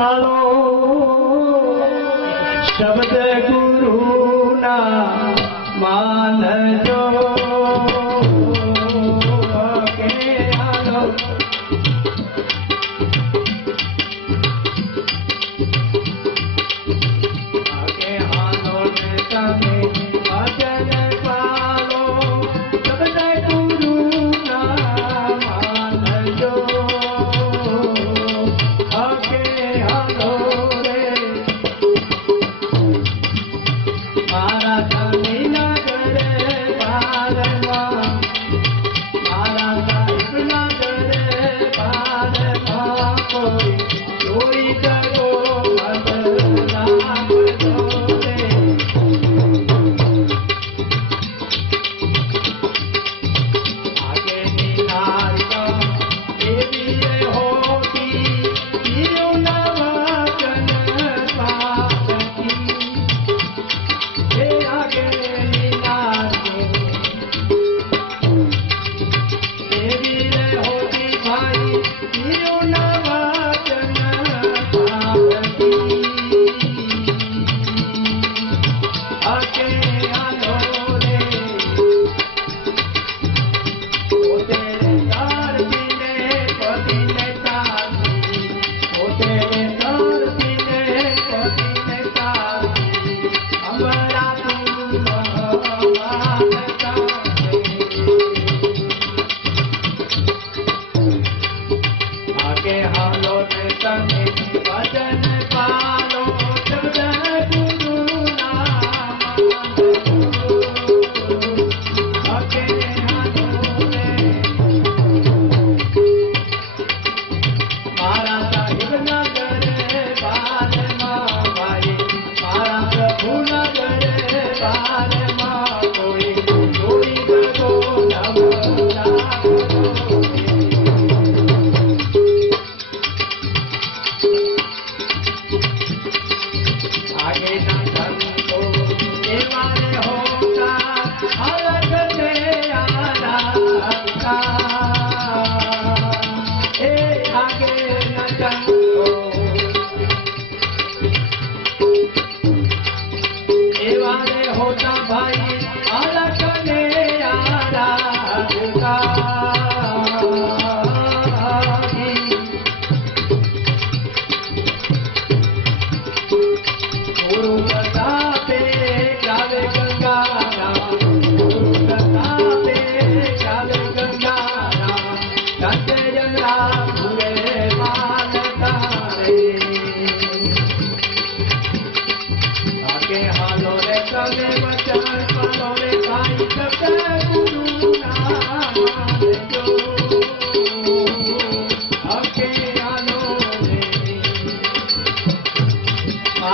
पालो शब्द आगे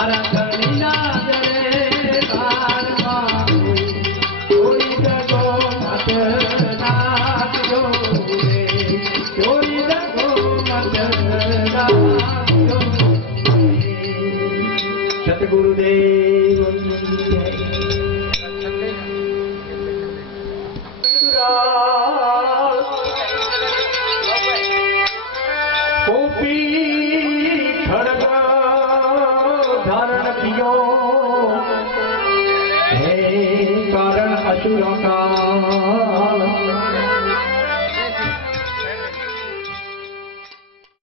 મારા tu